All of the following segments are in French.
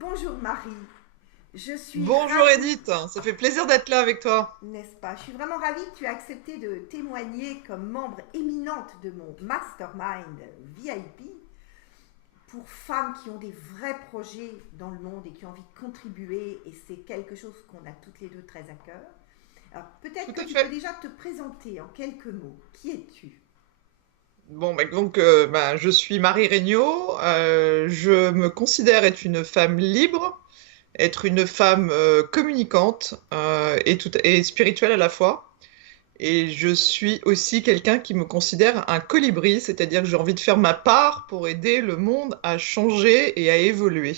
Bonjour Marie, je suis Bonjour ravie, Edith, ça fait plaisir d'être là avec toi. n'est-ce pas? Je suis vraiment ravie que tu aies accepté de témoigner comme membre éminente de mon mastermind VIP pour femmes qui ont des vrais projets dans le monde et qui ont envie de contribuer et c'est quelque chose qu'on a toutes les deux très à cœur. Alors peut-être Tout que à tu peux fait. déjà te présenter en quelques mots. Qui es-tu? Je suis Marie Regnault. Je me considère être une femme libre, être une femme communicante et spirituelle à la fois. Et je suis aussi quelqu'un qui me considère un colibri, c'est-à-dire que j'ai envie de faire ma part pour aider le monde à changer et à évoluer.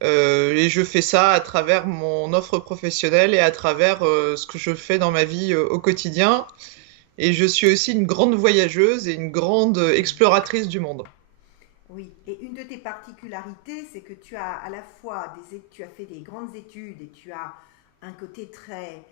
Et je fais ça à travers mon offre professionnelle et à travers ce que je fais dans ma vie au quotidien. Et je suis aussi une grande voyageuse et une grande exploratrice du monde. Oui, et une de tes particularités, c'est que tu as à la fois tu as fait des grandes études et tu as un côté très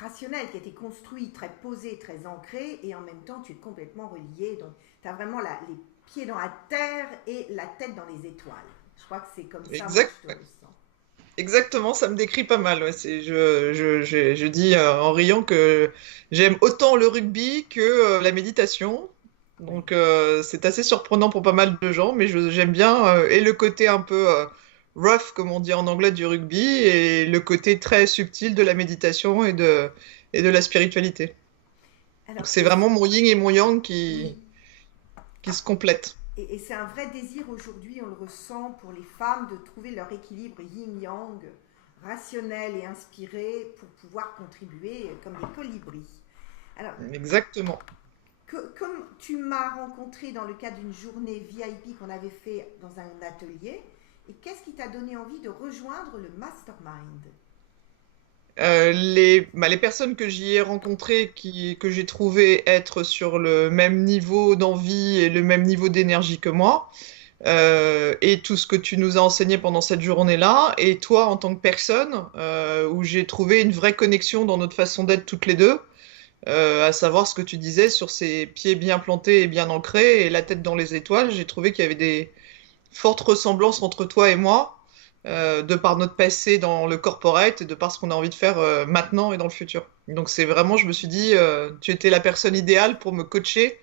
rationnel qui a été construit, très posé, très ancré, et en même temps tu es complètement relié. Donc tu as vraiment les pieds dans la terre et la tête dans les étoiles. Je crois que c'est comme ça, moi, Exact, je te ouais. ressens. Exactement, ça me décrit pas mal. Ouais. Je dis en riant que j'aime autant le rugby que la méditation. Oui. Donc c'est assez surprenant pour pas mal de gens, mais j'aime bien et le côté un peu rough, comme on dit en anglais, du rugby, et le côté très subtil de la méditation et de la spiritualité. Alors, Donc c'est vraiment mon yin et mon yang qui, oui, qui se complètent. et c'est un vrai désir aujourd'hui, on le ressent pour les femmes, de trouver leur équilibre yin-yang, rationnel et inspiré pour pouvoir contribuer comme des colibris. Alors, Exactement. comme tu m'as rencontré dans le cadre d'une journée VIP qu'on avait fait dans un atelier, et qu'est-ce qui t'a donné envie de rejoindre le mastermind? Les personnes que j'y ai rencontrées, que j'ai trouvées être sur le même niveau d'envie et le même niveau d'énergie que moi, et tout ce que tu nous as enseigné pendant cette journée-là, et toi en tant que personne, où j'ai trouvé une vraie connexion dans notre façon d'être toutes les deux, à savoir ce que tu disais sur ces pieds bien plantés et bien ancrés et la tête dans les étoiles, j'ai trouvé qu'il y avait des forte ressemblance entre toi et moi, de par notre passé dans le corporate et de par ce qu'on a envie de faire maintenant et dans le futur. Donc c'est vraiment, je me suis dit, tu étais la personne idéale pour me coacher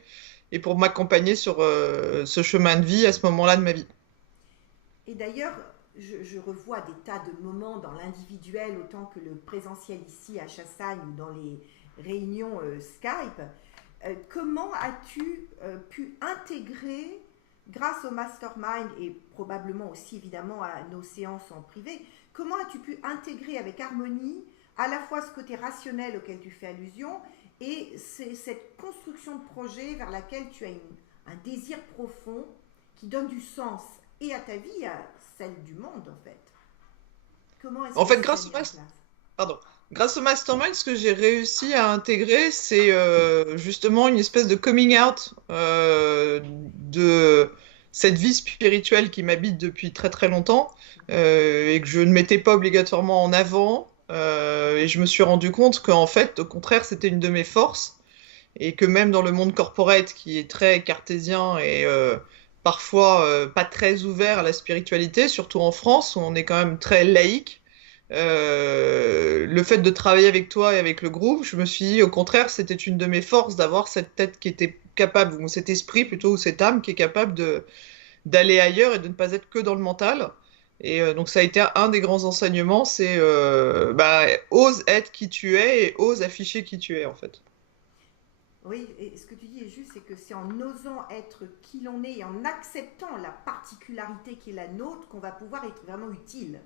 et pour m'accompagner sur ce chemin de vie à ce moment-là de ma vie. Et d'ailleurs, je revois des tas de moments dans l'individuel autant que le présentiel ici à Chassagne ou dans les réunions Skype. Comment as-tu pu intégrer, grâce au mastermind et probablement aussi évidemment à nos séances en privé, comment as-tu pu intégrer avec harmonie à la fois ce côté rationnel auquel tu fais allusion et cette construction de projet vers laquelle tu as un désir profond qui donne du sens et à ta vie et à celle du monde en fait. Comment est-ce En que fait, s'est mis en place? pardon, grâce au mastermind, ce que j'ai réussi à intégrer, c'est justement une espèce de coming out de cette vie spirituelle qui m'habite depuis très très longtemps et que je ne mettais pas obligatoirement en avant. Et je me suis rendu compte qu'en fait, au contraire, c'était une de mes forces et que même dans le monde corporate qui est très cartésien et parfois pas très ouvert à la spiritualité, surtout en France où on est quand même très laïque, le fait de travailler avec toi et avec le groupe, je me suis dit au contraire, c'était une de mes forces d'avoir cette tête qui était capable, ou cet esprit plutôt, ou cette âme qui est capable de d'aller ailleurs et de ne pas être que dans le mental. Et donc ça a été un des grands enseignements, c'est ose être qui tu es et ose afficher qui tu es en fait. Oui, et ce que tu dis est juste, c'est que c'est en osant être qui l'on est et en acceptant la particularité qui est la nôtre qu'on va pouvoir être vraiment utile.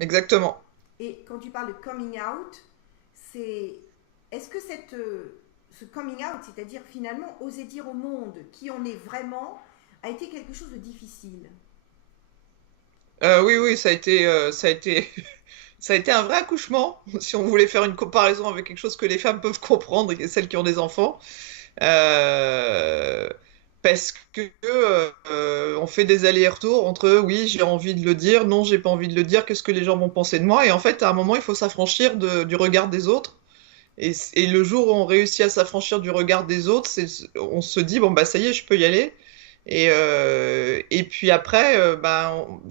Exactement. Et quand tu parles de coming out, c'est est-ce que ce coming out, c'est-à-dire finalement oser dire au monde qui on est vraiment, a été quelque chose de difficile? Oui, oui, ça a été un vrai accouchement, si on voulait faire une comparaison avec quelque chose que les femmes peuvent comprendre et celles qui ont des enfants. Euh, Parce que on fait des allers-retours entre oui, j'ai envie de le dire, non, j'ai pas envie de le dire, qu'est-ce que les gens vont penser de moi? Et en fait, à un moment, il faut s'affranchir du regard des autres. Et le jour où on réussit à s'affranchir du regard des autres, on se dit, bon, bah ça y est, je peux y aller. Et puis après,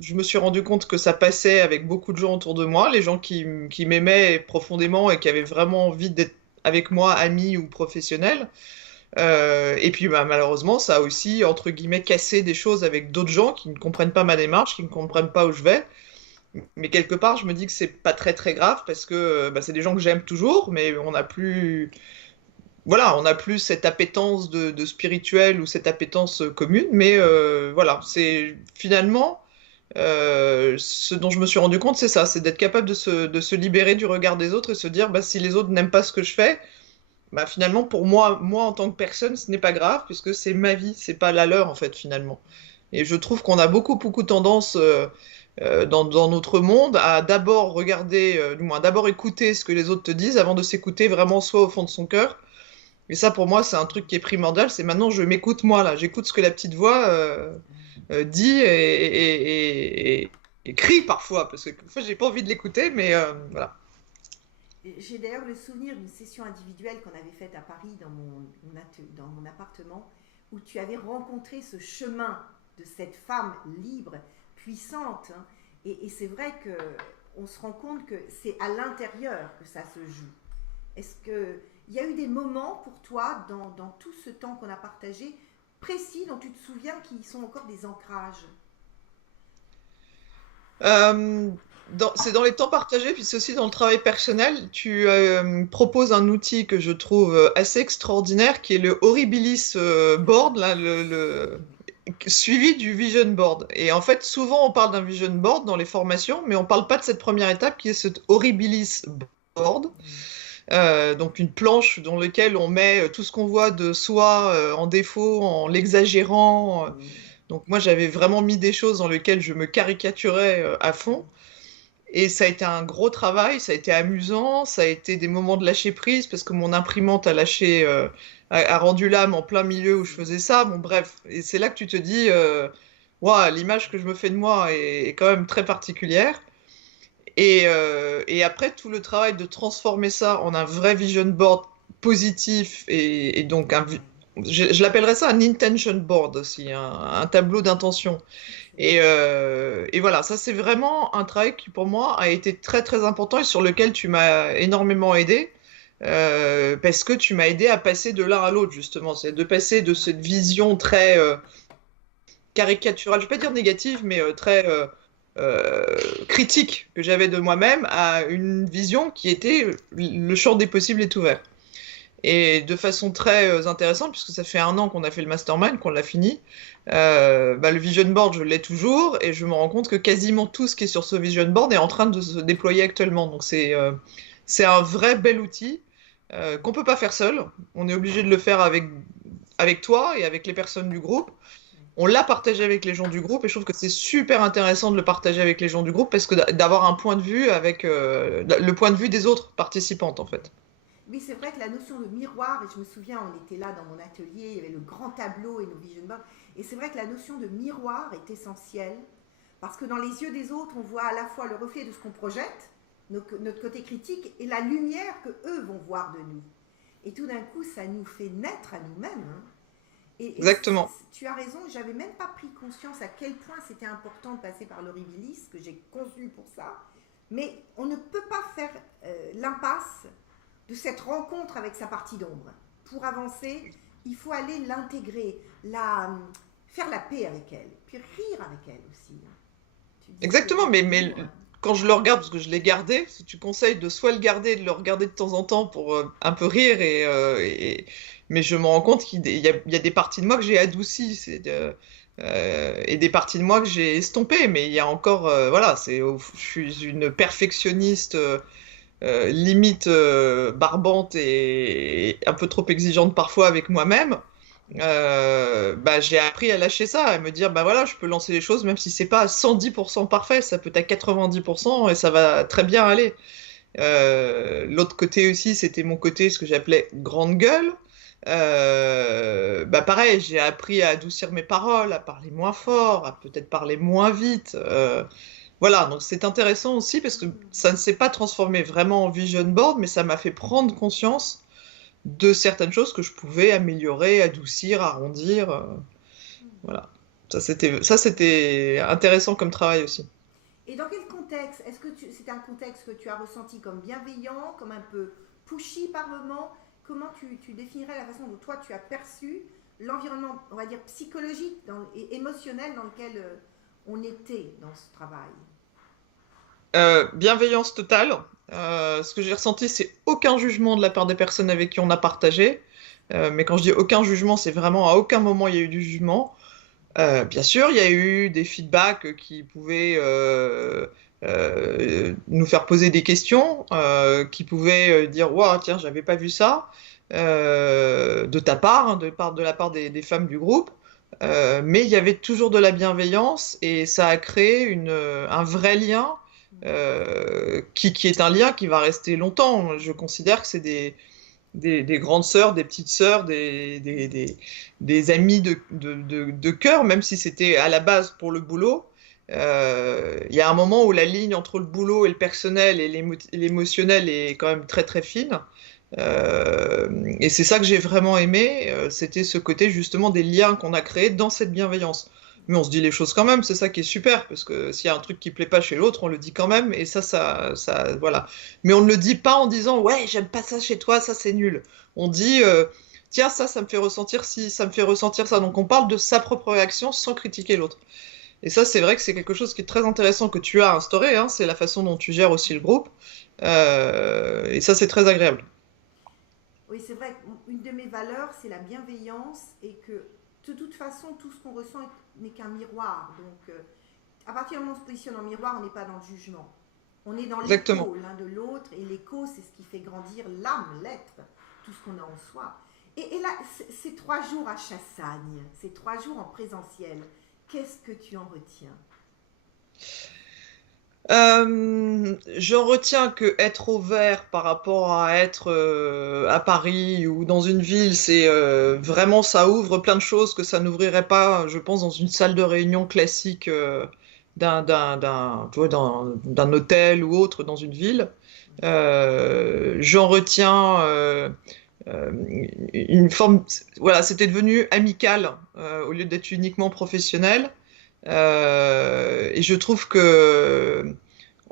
je me suis rendu compte que ça passait avec beaucoup de gens autour de moi, les gens qui m'aimaient profondément et qui avaient vraiment envie d'être avec moi, amis ou professionnels. Et puis malheureusement, ça a aussi, entre guillemets, cassé des choses avec d'autres gens qui ne comprennent pas ma démarche, qui ne comprennent pas où je vais. Mais quelque part, je me dis que c'est pas très très grave parce que c'est des gens que j'aime toujours, mais on n'a plus, voilà, on n'a plus cette appétence de spirituel ou cette appétence commune. Mais voilà, c'est finalement ce dont je me suis rendu compte, c'est ça, c'est d'être capable de se libérer du regard des autres et se dire, si les autres n'aiment pas ce que je fais, finalement, pour moi en tant que personne, ce n'est pas grave, puisque c'est ma vie, c'est pas la leur, en fait, finalement. Et je trouve qu'on a beaucoup tendance dans notre monde à d'abord regarder, du moins d'abord écouter ce que les autres te disent avant de s'écouter vraiment soi au fond de son cœur. Et ça, pour moi, c'est un truc qui est primordial. C'est maintenant, je m'écoute moi, là. J'écoute ce que la petite voix dit et crie parfois, parce que parfois, j'ai pas envie de l'écouter, mais voilà. J'ai d'ailleurs le souvenir d'une session individuelle qu'on avait faite à Paris dans mon appartement, où tu avais rencontré ce chemin de cette femme libre, puissante. Hein. Et c'est vrai qu'on se rend compte que c'est à l'intérieur que ça se joue. Est-ce qu'il y a eu des moments pour toi, dans tout ce temps qu'on a partagé, précis, dont tu te souviens, qui sont encore des ancrages? Euh, c'est dans les temps partagés, puis c'est aussi dans le travail personnel. Tu proposes un outil que je trouve assez extraordinaire, qui est le Horribilis Board, là, suivi du Vision Board. Et en fait, souvent on parle d'un Vision Board dans les formations, mais on parle pas de cette première étape qui est ce Horribilis Board. Donc une planche dans laquelle on met tout ce qu'on voit de soi en défaut, en l'exagérant. Donc moi j'avais vraiment mis des choses dans lesquelles je me caricaturais à fond. Et ça a été un gros travail, ça a été amusant, ça a été des moments de lâcher prise parce que mon imprimante a lâché, a rendu l'âme en plein milieu où je faisais ça. Bon bref, et c'est là que tu te dis, waouh, l'image que je me fais de moi est quand même très particulière. Et après, tout le travail de transformer ça en un vrai vision board positif et donc je l'appellerais ça un intention board aussi, un tableau d'intention. Et voilà, ça c'est vraiment un travail qui pour moi a été très très important et sur lequel tu m'as énormément aidé. Parce que tu m'as aidé à passer de l'un à l'autre justement, c'est de passer de cette vision très caricaturale, je vais pas dire négative, mais très critique que j'avais de moi-même à une vision qui était le champ des possibles est ouvert. Et de façon très intéressante, puisque ça fait 1 an qu'on a fait le mastermind, qu'on l'a fini, le vision board, je l'ai toujours, et je me rends compte que quasiment tout ce qui est sur ce vision board est en train de se déployer actuellement. Donc c'est un vrai bel outil qu'on peut pas faire seul. On est obligé de le faire avec toi et avec les personnes du groupe. On l'a partagé avec les gens du groupe et je trouve que c'est super intéressant de le partager avec les gens du groupe parce que d'avoir un point de vue avec le point de vue des autres participantes en fait. Oui, c'est vrai que la notion de miroir, et je me souviens, on était là dans mon atelier, il y avait le grand tableau et nos vision boards, et c'est vrai que la notion de miroir est essentielle, parce que dans les yeux des autres, on voit à la fois le reflet de ce qu'on projette, notre côté critique, et la lumière que eux vont voir de nous. Et tout d'un coup, ça nous fait naître à nous-mêmes. Hein. Et Exactement. tu as raison, j'avais même pas pris conscience à quel point c'était important de passer par l'horribilis, que j'ai conçu pour ça, mais on ne peut pas faire l'impasse de cette rencontre avec sa partie d'ombre. Pour avancer, il faut aller l'intégrer, faire la paix avec elle, puis rire avec elle aussi. Tu disais Exactement, mais l'humour. quand je le regarde, parce que je l'ai gardé, si tu conseilles de soit le garder, de le regarder de temps en temps pour un peu rire, mais je me rends compte qu'il y a des parties de moi que j'ai adoucies, et des parties de moi que j'ai estompées, mais il y a encore, voilà, je suis une perfectionniste limite barbante et un peu trop exigeante parfois avec moi-même. J'ai appris à lâcher ça, à me dire, voilà, je peux lancer les choses, même si c'est pas à 110% parfait, ça peut être à 90% et ça va très bien aller. L'autre côté aussi, c'était mon côté, ce que j'appelais grande gueule. Pareil, j'ai appris à adoucir mes paroles, à parler moins fort, à peut-être parler moins vite. Voilà, donc c'est intéressant aussi parce que ça ne s'est pas transformé vraiment en vision board, mais ça m'a fait prendre conscience de certaines choses que je pouvais améliorer, adoucir, arrondir. Voilà. Ça, c'était intéressant comme travail aussi. Et dans quel contexte? Est-ce que c'est un contexte que tu as ressenti comme bienveillant, comme un peu pushy par moment? Comment tu définirais la façon dont toi tu as perçu l'environnement, on va dire, psychologique et émotionnel dans lequel on était dans ce travail? Bienveillance totale. Ce que j'ai ressenti, c'est aucun jugement de la part des personnes avec qui on a partagé. Mais quand je dis aucun jugement, c'est vraiment à aucun moment il y a eu du jugement. Bien sûr, il y a eu des feedbacks qui pouvaient nous faire poser des questions, qui pouvaient dire, waouh, tiens, j'avais pas vu ça, de ta part, hein, de la part des femmes du groupe. Mais il y avait toujours de la bienveillance et ça a créé un vrai lien, qui est un lien qui va rester longtemps. Je considère que c'est des grandes sœurs, des petites sœurs, des amis de cœur, même si c'était à la base pour le boulot. Il y a un moment où la ligne entre le boulot et le personnel et l'émotionnel est quand même très très fine. Et c'est ça que j'ai vraiment aimé, c'était ce côté justement des liens qu'on a créés dans cette bienveillance. Mais on se dit les choses quand même, c'est ça qui est super, parce que s'il y a un truc qui plaît pas chez l'autre, on le dit quand même, et voilà. Mais on ne le dit pas en disant, ouais, j'aime pas ça chez toi, ça c'est nul. On dit, tiens, ça me fait ressentir ci, ça me fait ressentir ça. Donc on parle de sa propre réaction sans critiquer l'autre. Et ça, c'est vrai que c'est quelque chose qui est très intéressant que tu as instauré, hein, c'est la façon dont tu gères aussi le groupe. Et ça, c'est très agréable. Oui, c'est vrai qu'une de mes valeurs, c'est la bienveillance et que de toute façon, tout ce qu'on ressent n'est qu'un miroir. Donc, à partir du moment où on se positionne en miroir, on n'est pas dans le jugement. On est dans Exactement. l'écho l'un de l'autre et l'écho, c'est ce qui fait grandir l'âme, l'être, tout ce qu'on a en soi. Et là, ces 3 jours à Chassagne, ces 3 jours en présentiel, qu'est-ce que tu en retiens? J'en retiens que être ouvert par rapport à être à Paris ou dans une ville, c'est vraiment ça ouvre plein de choses que ça n'ouvrirait pas, je pense, dans une salle de réunion classique tu vois, d'un hôtel ou autre dans une ville. J'en retiens euh, une forme, voilà, c'était devenu amical au lieu d'être uniquement professionnel. Et je trouve que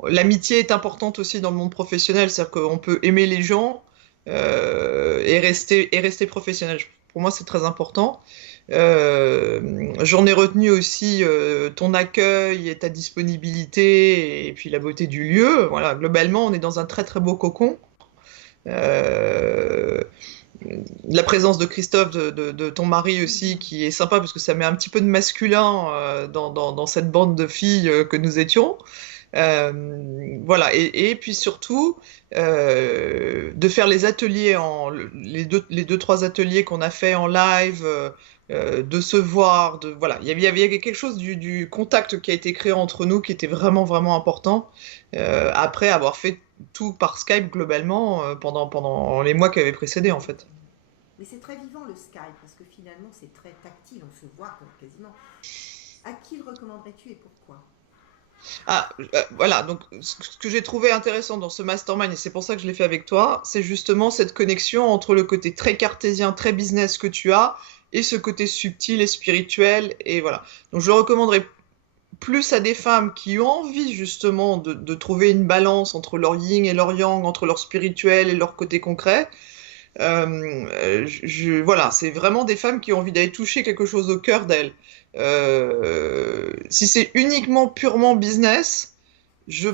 l'amitié est importante aussi dans le monde professionnel, c'est-à-dire qu'on peut aimer les gens et rester professionnel. Pour moi, c'est très important. J'en ai retenu aussi ton accueil et ta disponibilité et puis la beauté du lieu. Voilà, globalement, on est dans un très très beau cocon. Euh, la présence de Christophe, de ton mari aussi, qui est sympa parce que ça met un petit peu de masculin dans cette bande de filles que nous étions. Voilà, et puis surtout, de faire les ateliers, les deux, trois ateliers qu'on a fait en live, de se voir, voilà, il y avait quelque chose du contact qui a été créé entre nous qui était vraiment, vraiment important, après avoir fait tout par Skype globalement pendant les mois qui avaient précédé en fait. Mais c'est très vivant le Skype, parce que finalement, c'est très tactile, on se voit quasiment. À qui le recommanderais-tu et pourquoi? Ah, voilà, donc ce que j'ai trouvé intéressant dans ce mastermind, et c'est pour ça que je l'ai fait avec toi, c'est justement cette connexion entre le côté très cartésien, très business que tu as, et ce côté subtil et spirituel, et voilà. Donc je le recommanderais plus à des femmes qui ont envie justement de trouver une balance entre leur yin et leur yang, entre leur spirituel et leur côté concret. Voilà, c'est vraiment des femmes qui ont envie d'aller toucher quelque chose au cœur d'elles. Si c'est uniquement purement business, je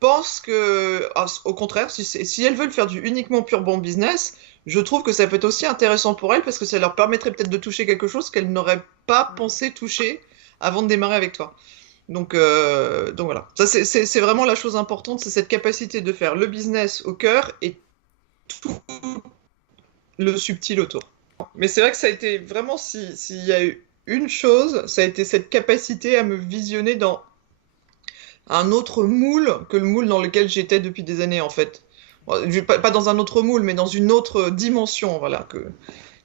pense que, au contraire, si elles veulent faire du uniquement purement business, je trouve que ça peut être aussi intéressant pour elles parce que ça leur permettrait peut-être de toucher quelque chose qu'elles n'auraient pas Mm. pensé toucher avant de démarrer avec toi. Donc voilà, ça c'est vraiment la chose importante, c'est cette capacité de faire le business au cœur et tout le subtil autour. Mais c'est vrai que ça a été vraiment, s'il y a eu une chose, ça a été cette capacité à me visionner dans un autre moule que le moule dans lequel j'étais depuis des années, en fait. Pas dans un autre moule, mais dans une autre dimension, voilà.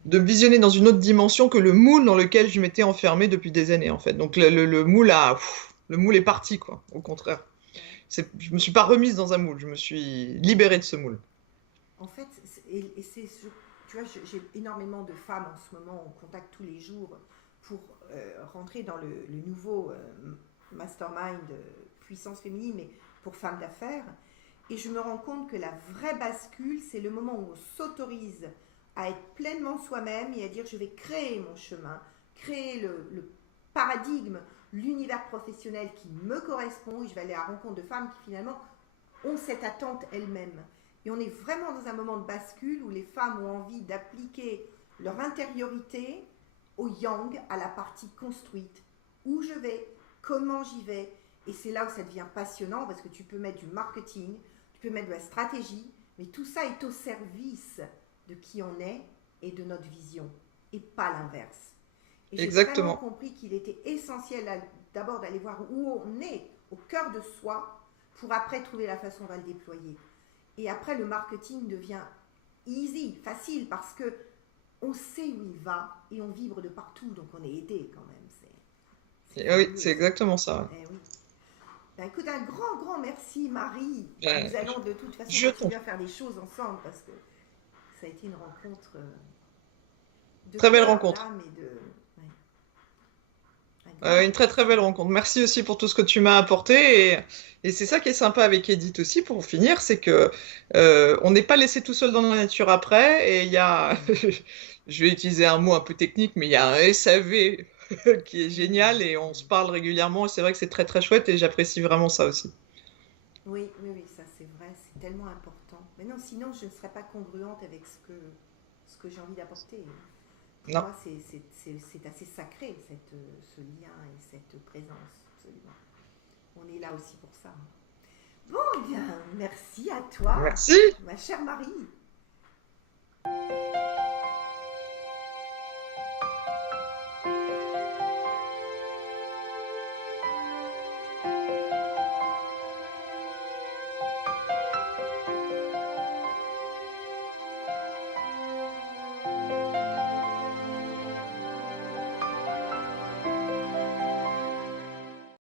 De visionner dans une autre dimension que le moule dans lequel je m'étais enfermée depuis des années, en fait. Donc le moule le moule est parti, quoi, au contraire. Ouais. Je me suis pas remise dans un moule, je me suis libérée de ce moule. En fait, tu vois, j'ai énormément de femmes en ce moment, on contacte tous les jours pour rentrer dans le nouveau mastermind puissance féminine, mais pour femmes d'affaires. Et je me rends compte que la vraie bascule, c'est le moment où on s'autorise à être pleinement soi-même et à dire je vais créer mon chemin, créer le paradigme, l'univers professionnel qui me correspond, et je vais aller à la rencontre de femmes qui finalement ont cette attente elles-mêmes. Et on est vraiment dans un moment de bascule où les femmes ont envie d'appliquer leur intériorité au yang, à la partie construite. Où je vais, comment j'y vais. Et c'est là où ça devient passionnant parce que tu peux mettre du marketing, tu peux mettre de la stratégie, mais tout ça est au service de qui on est et de notre vision, et pas l'inverse. Et j'ai Exactement. vraiment compris qu'il était essentiel d'abord d'aller voir où on est, au cœur de soi, pour après trouver la façon dont on va le déployer. Et après, le marketing devient easy, facile, parce que on sait où il va et on vibre de partout, donc on est aidé quand même. C'est Oui, fabuleux, c'est ça. exactement ça. Eh oui. Ben, écoute, un grand merci, Marie. Ouais. Nous allons de toute façon Je continuer à faire des choses ensemble parce que ça a été une rencontre de Très belle cœur, rencontre. d'âme et de... Ouais. Un grand Une très très belle rencontre. Merci aussi pour tout ce que tu m'as apporté. Et c'est ça qui est sympa avec Edith aussi, pour finir, c'est que on n'est pas laissé tout seul dans la nature après. Et il y a, plaisir. je vais utiliser un mot un peu technique, mais il y a un SAV qui est Oui, génial et on se parle régulièrement. Et c'est vrai que c'est très très chouette et j'apprécie vraiment ça aussi. oui, oui, oui, ça c'est vrai, c'est tellement important. Mais non, sinon je ne serais pas congruente avec ce que j'ai envie d'apporter. Pour Non. moi, c'est assez sacré, ce lien et cette présence, absolument. On est là aussi pour ça. Bon, bien, merci à toi, Merci. ma chère Marie.